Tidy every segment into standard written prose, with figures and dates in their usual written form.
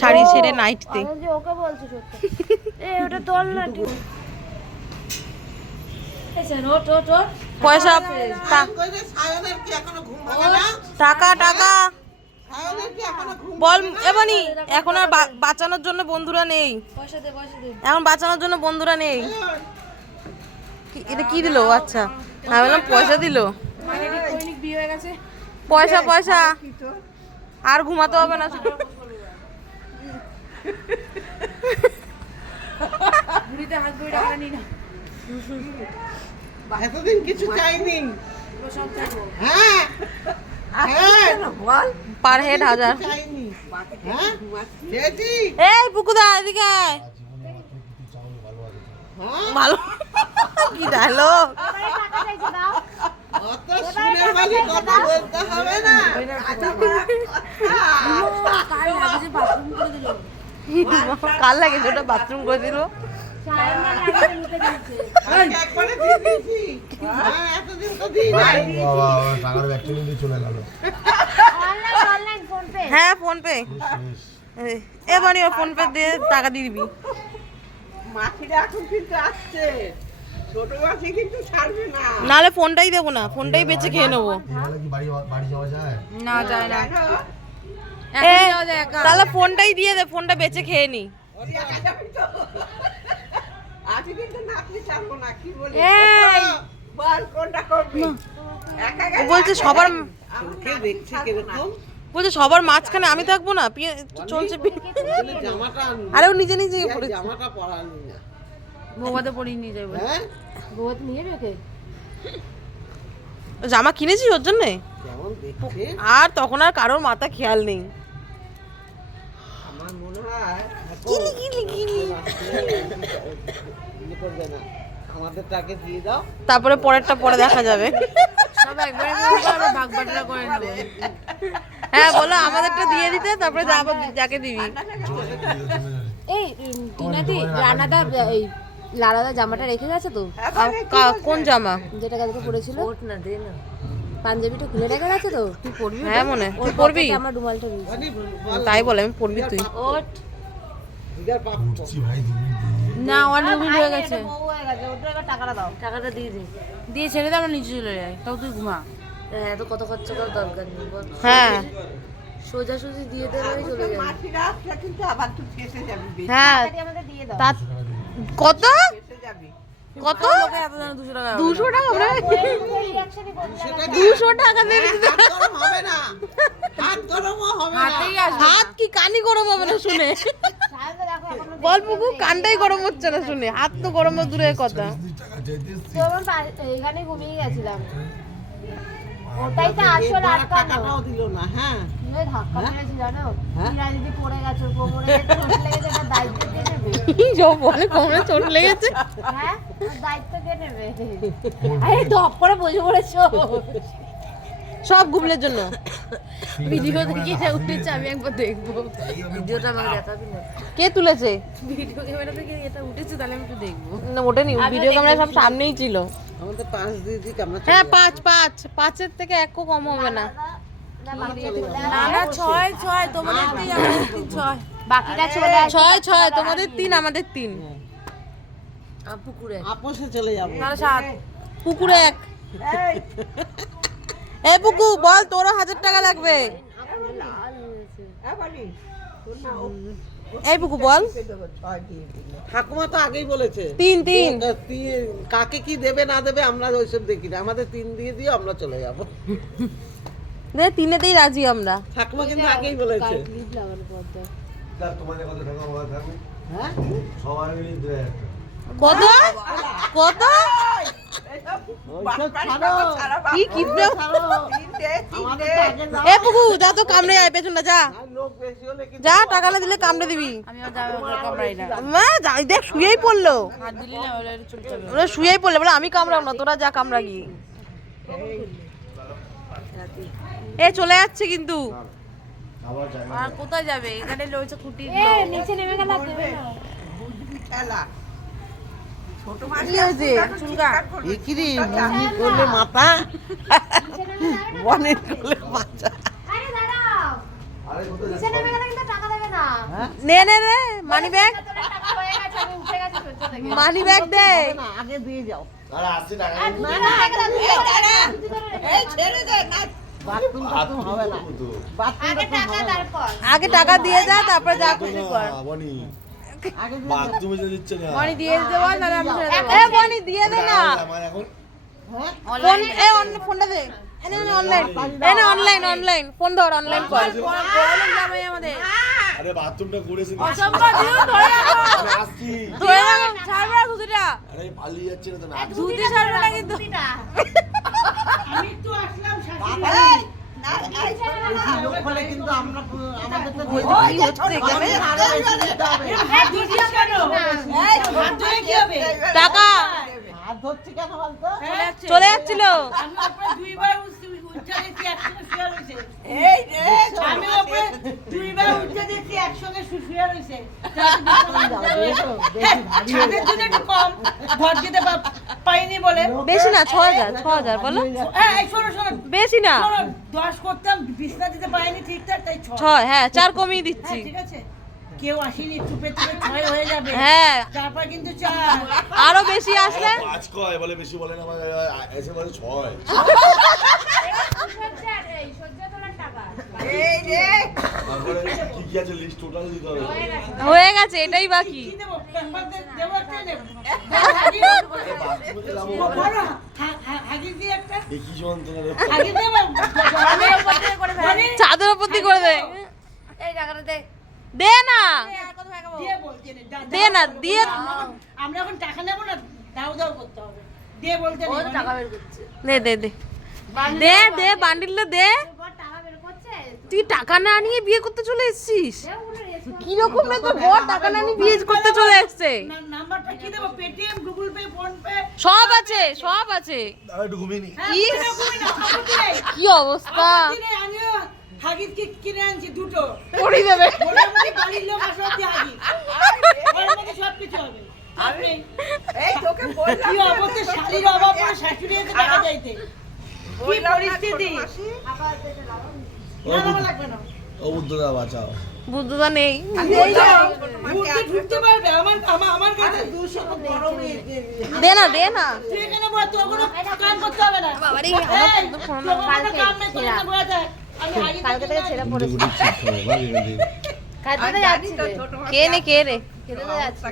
শাড়ি ছেড়ে নাইটতে ওকে বলছি সত্যি ওটা তোল না পয়সা টাকা টাকা বল এমনি এখন আর বাঁচানোর জন্য বন্ধুরা নেই এখন বাঁচানোর জন্য বন্ধুরা নেই এটা কি দিল আচ্ছা আমি বললাম পয়সা দিল পয়সা পয়সা আর ঘুমাতে হবে না এতদিন কিছু চাইনি হ্যাঁ পার হেড 1000 এই পুকুদা এদিকে ভালো কি ডায়লগ কাল লাগে ওটা বাথরুম করে দিল হ্যাঁ ফোন পে এবারে ফোন পে দিয়ে টাকা দিয়ে দিবি নাহলে ফোনটাই দেবো না ফোনটাই বেঁচে খেয়ে নেবো না যায় না তাহলে ফোনটাই দিয়ে দে ফোনটা বেঁচে খেয়ে নি বলছে সবার বলছে সবার মাঝখানে আমি থাকবো না চলছে আরে ও নিজে নিজে বৌবাতে পরিয়ে নিয়ে যাবে বৌবাতে নিয়ে যাবে জামা কিনেছিস ওর জন্যে আর তখন আর কারোর মাথা খেয়াল নেই তারপরে পরেরটা পরে দেখা যাবে হ্যাঁ বলো আমাদেরটা দিয়ে দিতে তারপরে যাকে দিবি এই টিনাদি রানাদা এই লালাদা জামাটা রেখে গেছে তো কোন জামা যেটা কালকে পরেছিল না দে না পাঞ্জাবিটা খুলে রেখে গেছে তো তুই পরবি হ্যাঁ মনে তুই পরবি আমার রুমালটা তাই বলে আমি পরবি তুই ওট না অনেক মিনিট হয়ে গেছে ওটা এবার টাকাটা দাও টাকাটা দিয়ে দে দিয়ে ছেড়ে দে আমরা নিচে চলে যাই তাও তুই ঘুমা এত কত খরচা করার দরকার নেই হ্যাঁ সোজা সুজি দিয়ে দেবে চলে যাবে হ্যাঁ তা কত কত 200 টাকা 200 টাকা দিয়ে দিতে হবে না হাত কি কানি গরম হবে না শুনে বল পুকু কানটাই গরম হচ্ছে না শুনে হাত তো গরম দূরের কথা এখানে ঘুমিয়ে গেছিলাম ওটাই তো আসল টাকাটাও দিল না হ্যাঁ ধাক্কা মেরেছি জানো ইরা যদি পড়ে গেছে কোমরে চোট লেগেছে এটা দায়িত্ব কে নেবে যো বলে কোমরে চোট লেগেছে হ্যাঁ দায়িত্ব কে নেবে আরে দপ করে বসে পড়েছো সব গুবলের জন্য ভিডিও দেখে এটা উঠেছে আমি একবার দেখবো ভিডিওটা আমাকে দেখাবি না কে তুলেছে ভিডিও ক্যামেরা থেকে এটা উঠেছে তাহলে আমি একটু দেখবো না ওঠেনি ভিডিও ক্যামেরা সব সামনেই ছিল আমাদের 5 দিয়ে দিই আমরা হ্যাঁ 5 এর থেকে একও কম হবে না না 6 তোমাদের 3 আমাদের 6 বাকিটা চলে 6 তোমাদের 3 আমাদের 3 পুকুরে আপোষে চলে যাব তাহলে 7 পুকুরে 1 এ পুকু বল তোর 1000 টাকা লাগবে এই পুকু বল ঠাকুমা তো আগেই বলেছে 3 কাকে কি দেবে না দেবে আমরা ওইসব দেখি না আমাদের 3 দিয়ে দিও আমরা চলে যাব দে 3-এতেই রাজি আমরা ঠাকুমা কিন্তু আগেই বলেছে তোমাদের কত টাকা বলা থাকবে হ্যাঁ সবাই মিলে 2000 কত কত কি কিপড়ে এ পুকু যা তো কামড়ে আয় পেছনটা যা যা টাকা না দিলে কামড়ে দিবি আমি আর যাবে কামড়াই না মা যাই দেখ শুয়েই পড়লো হাত দিলি না ওরা চলে যাবে ওরা শুয়েই পড়লো বলে আমি কামড়াম না তোরা যা কামড়া গিয়ে এ চলে যাচ্ছে কিন্তু আর কোথায় যাবে এখানে লইছে খুঁটি নিচে নেমে গেল দেবে না খেলা ছোট মাছ কি হয়েছে চুলকা একিরি মুনি করলে মাথা বনের করলে মাথা আরে দাঁড়াও আরে কোথায় নিচে নেমে গেলে কিন্তু টাকা দেবে না নে নে নে মানি ব্যাগ মানি ব্যাগ দে না আগে দিয়ে যাও আরে 80 টাকা বাথরুম টাথরুম হবে না বাথরুম আগে টাকা দিয়ে যা তারপরে যা খুশি কর বনি আগে দিয়ে বাথরুমে যে দিচ্ছে না মনি দিয়ে দিতে বল তাহলে আমি ছেড়ে দেবো এ বনি দিয়ে দে না আমার এখন ফোন এ ফোনটা দে এনে অনলাইন এনে অনলাইন ফোন ধর অনলাইন কর বড়লোক জামাই আমাদের আরে বাথরুমটা করেছে অসম্ভব দিও ধরে রাখো আসছি ধরে রাখো ছাড়বে না দুটিটা আরে পালিয়ে যাচ্ছে না তো না দুটি ছাড়বে না কিন্তু বেশি লোক হলে কিন্তু আমরা আমাদের তো কি হচ্ছে এখানে টাকা হাত ধরছি কেন বলতো চলে যাচ্ছিল বেশি না 6000 বলো বেশি না 10 করতাম বিছনা দিতে পারিনি ঠিকঠাক তাই 6 6 হ্যাঁ 4 কমিয়ে দিচ্ছি ঠিক আছে কেউ আসেনি চুপে চুপে 6 হয়ে যাবে হ্যাঁ তারপর কিন্তু 4 আরো বেশি আসলে পাঁচ কয় বলে বেশি বলে না আমার এসে বলে 6 তারপরে কি কি আছে লিস্ট টোটাল দিতে হবে হয়ে গেছে এটাই বাকি কি দেবো পেপার দেবো একটা নেব বাথরুমে যাবো বড় হাগিস দিয়ে একটা কি যন্ত্রণা রে হাগিস দেবো চাঁদের উপর দিয়ে করে দে এই টাকাটা দে দে না দিয়ে বলতে নেই দে না দিয়ে আমরা এখন টাকা নেব না দাও দাও করতে হবে দিয়ে বলতে ও নেই টাকা বের করছে দে দে দে দে দে বান্ডিলটা দে তুই টাকা না নিয়ে বিয়ে করতে চলে এসেছিস কি রকম তোর বর টাকা না নিয়ে বিয়ে করতে চলে এসেছে নাম্বারটা কি দেবো Paytm Google pay phone pay সব আছে সব আছে আমি একটু ঘুমিয়ে নি কি অবস্থা আমিও হাগিস কিনে আনছি দুটো পড়ি দেবে মোটামুটি বাড়ির লোক আসো অব্দি হাগিস ওর মধ্যে সব কিছু হবে কি অবস্থা শালির অভাব পড়ে শাশুড়ি এসে টাকা চাইতে কি পরিস্থিতি না, লাগবে না ও বুদ্ধদা বাঁচাও বুদ্ধদা নেই ঘুরতে ঢুকতে পারবে আমার কাছে 200 তো বড় মেয়ে দে না দে না তুই এখানে বল তোর কোনো কাম করতে হবে না বাবারে এই, তোর কোনো কাম নেই তোর এখানে বসে থাক। আমি হাগিস কালকে থেকে ছেড়ে গুটি গুটি ঠিক হবে ভাবি ভাবি খাইতে যাচ্ছি কে রে খেতে যাচ্ছি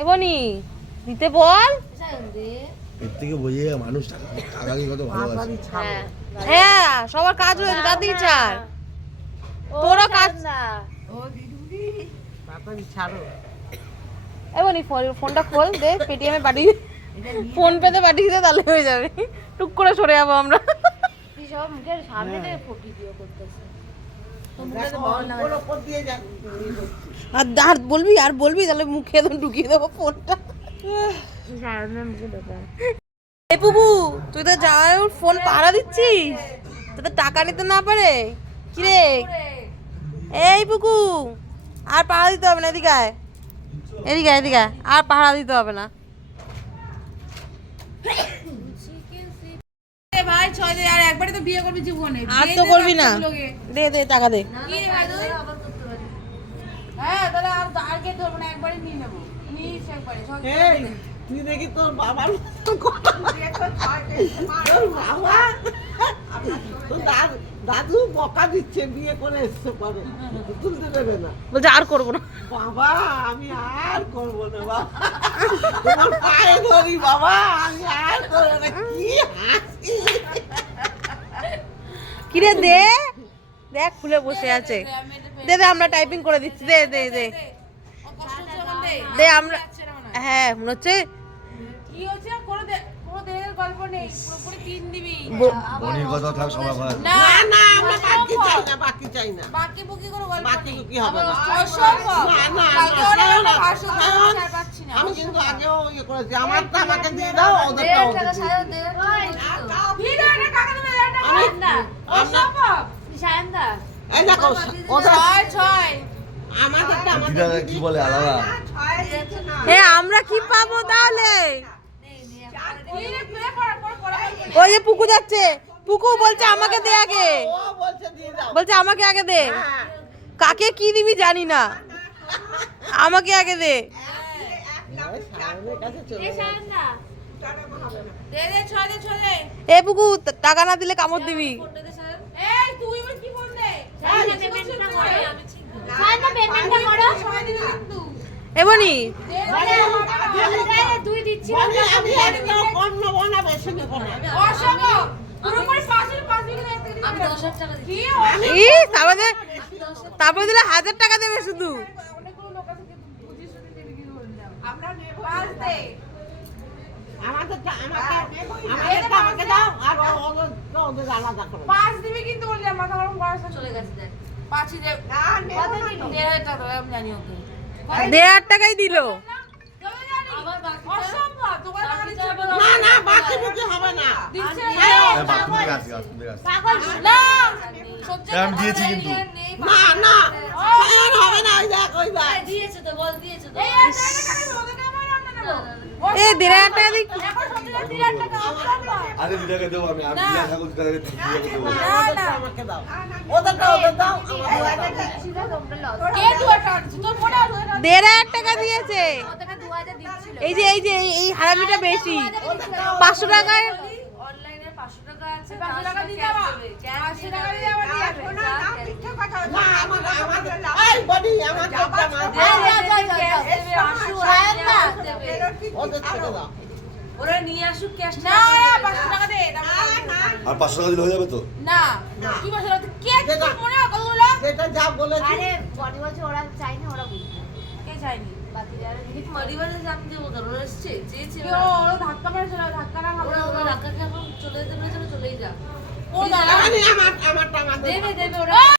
এবনি দিতে বল এর থেকে বোঝে মানুষ টাকা কি কত ভালোবাসে হ্যাঁ হ্যাঁ সবার কাজ হয়েছে তাতেই চার তোরা কাজ তাড়াতাড়ি ছাড়ো এবনি ফোনটা খোল দে পেটিএম এ পাঠিয়ে ফোন পেতে পাঠিয়ে দে তাহলে হয়ে যাবে টুক করে সরে যাবো আমরা তুই সব মুখের সামনে থেকে ফটি দিও করতেছে ওর উপর দিয়ে যা আর বলবি তাহলে মুখে একদম ঢুকিয়ে দেবো ফোনটা এ পুকু তুই তো যাওয়ার ফোন পাহারা দিচ্ছিস তোদের টাকা নিতে না পারে কিরে এই পুকু আর পাহারা দিতে হবে না এদিকে আয়। এদিকে আয়। আর পাহারা দিতে হবে না ভাই 6 দিন আর একবারে তো বিয়ে করবি জীবনে আর তো করবি না দে টাকা দে কি রে ভাই তুই হ্যাঁ তাহলে আর কে ধরবো না একবারে নিয়ে নেবো নিস একবারে এই তুই দেখি তোর বাবার মতো কথা তোর বাবা তোর দাদু বকা দিচ্ছে বিয়ে করে এসছে পরে তুলতে দেবে না বলছে আর করবো না বাবা আমি আর করবো না বাবা তোমার পায়ে ধরি বাবা আমি আর করবো না কি হাসি কিরে দে দেখ খুলে বসে আছে দে আমরা টাইপিং করে দিচ্ছি দে দে আমরা হ্যাঁ মনে হচ্ছে কি হচ্ছে কোনো দেহের গল্প নেই পুরোপুরি 3 দিবি বনির কথা থাক সবার কথা না না আমরা বাকি চাই না বাকি বুকি করে গল্প বাকি নেই কি হবে না অসম্ভব না, কালকে না, ওরা না, ভাষণ সায়ন, ছাড় পাচ্ছি না আমি কিন্তু আগেও ইয়ে করেছি আমারটা আমাকে দিয়ে দাও ওদেরটা ওদের দিয়ে দাও। কি রে না কাকা তুমি এটা আমি- না অসম্ভব সায়নদা এই দেখো ওদের 6 আমাদেরটা আমাদের দিদা কি বলে আলাদা আমরা কি পাবো তাহলে কি রে প্লে পড়া ওই যে পুকু যাচ্ছে পুকু বলছে আমাকে দে আগে ও বলছে দিয়ে দাও বলছে আমাকে আগে দে হ্যাঁ, কাকে কি দিবি জানি না, আমাকে আগে দে। সায়নের কাছে চলে যাবে। দে দে ছড়ে ছড়ে এ পুকু টাকা না দিলে কামড় দিবি। এই তুই ওর কি ফোন দে এবনি তুই দিচ্ছি বলি আমি একদম কম নেবো না, বেশি নেবো না। অসম্ভব পুরোপুরি 5 বিঘা আমি 10,000 টাকা দিচ্ছি কি ই তারপরে দিলে 1000 টাকা দেবে শুধু। আমাদেরটা আমাকে দাও, আর ওদের আলাদা করো। 5 দিবি কিন্তু বললি মাথা গরম করার চলে গেছে দেখ 5ই দে কত দিন 1,500 টাকা আমি জানি ওকে 1,500 টাকাই দিলো। আবার বাকি অসম্ভব তোমার টাকা দিতে হবে না না, বাকি বুকি হবে না। দিচ্ছে বাথরুম থেকে আসি, পাগল না সত্যি আমি দিয়েছি কিন্তু। না না, সায়ন হবে না, ওই দেখ ওই দেখ। দিয়েছে তো বল দিয়েছে তো এই ওদেরকে আমরা রান্না নেব এ 1,500 টাকা দি। এখন সত্যি 3,000 টাকা অসম্ভব আরে দিদাকে দেবো আমি বিয়া ঠাকুর দিদাকে দেবো। ওদেরটা আমাকে দাও, ওদেরটা ওদের দাও, আমাকে দাও। কে 2,000 টাকা দিচ্ছে তোর মনে আছে 1,500 টাকা দিয়েছে। ওদেরকে 2,000 দিচ্ছিল এই হারামিটা বেশি 500 টাকায়। অনলাইনে 500 টাকা আছে 500 টাকা দিতে হবে 500 টাকা দিয়ে আবার দিয়ে আসবো না না, আমাদের এই বডি আমাদেরটা ওদের থেকে দাও। ওরা নিয়ে আসুক ক্যাশ না 500 টাকা দে আর 500 টাকা দিলে হয়ে যাবে তো? না কি বলছ কে যেটা- মনে হয় কতগুলো যেটা যা বলেছি বডি বলছে ওরা চাই না, ওরা বুঝবে কে চাইনি বাকি যারা পরিবারে আমি দেবো কেন ওরা এসছে চেয়েছে ওরা ধাক্কা মারছিল ধাক্কা না ওরা ধাক্কা খেয়ে চলে যেতে পেরেছিল চলেই যা ও দাঁড়া আমারটা আমাদের দেবে দেবে ওরা